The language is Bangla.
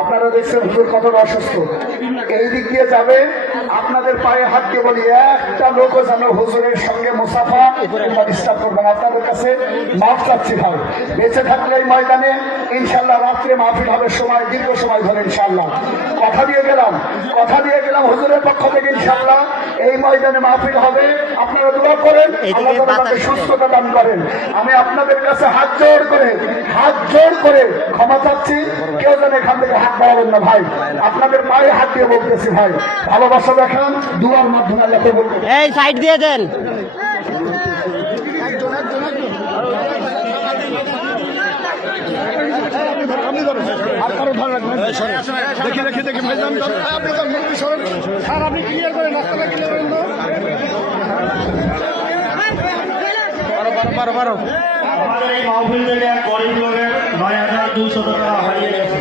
আপনারা দেখছেন হুজুর কতটা অসুস্থ, এই দিক দিয়ে যাবে, আপনাদের পায়ে হাত দিয়ে বলি একটা লোকও যেন হুজুরের সঙ্গে মুসাফা কিংবা ডিস্টার্ব করবেন। আপনাদের কাছে মাফ চাচ্ছি ভাই, বেঁচে থাকলে এই ময়দানে ইনশাল্লাহ রাত্রে মাহফিল হবে, সময় দীর্ঘ সময় ধরে ইনশাল্লাহ কথা দিয়ে গেলাম হুজুরের পক্ষ থেকে ইনশাল্লাহ এই ময়দানে মাহফিল হবে। আপনারা দোয়া করেন, আল্লাহ তাআলা আমাকে সুস্থতা দান করেন। আমি আপনাদের কাছে হাত জোড় করে ক্ষমা চাচ্ছি, কেউ যেন এখান থেকে হাত বাড়াবেন না ভাই, আপনাদের পায়ে হাত দিয়ে বলতেছি ভাই, ভালোবাসা দেখান, দুয়ার মাধ্যমে আল্লাহকে বলতে এই সাইড দিয়ে দেন। দেখি ভাইজান আপনি তো মুক্তি সরেন স্যার, আপনি ক্লিয়ার করেন, রাস্তাটা ক্লিয়ার করেন তো। আমাদের এই মাহফিল থেকে গরিব লোকের ৯,২০০ টাকা হারিয়ে গেছে।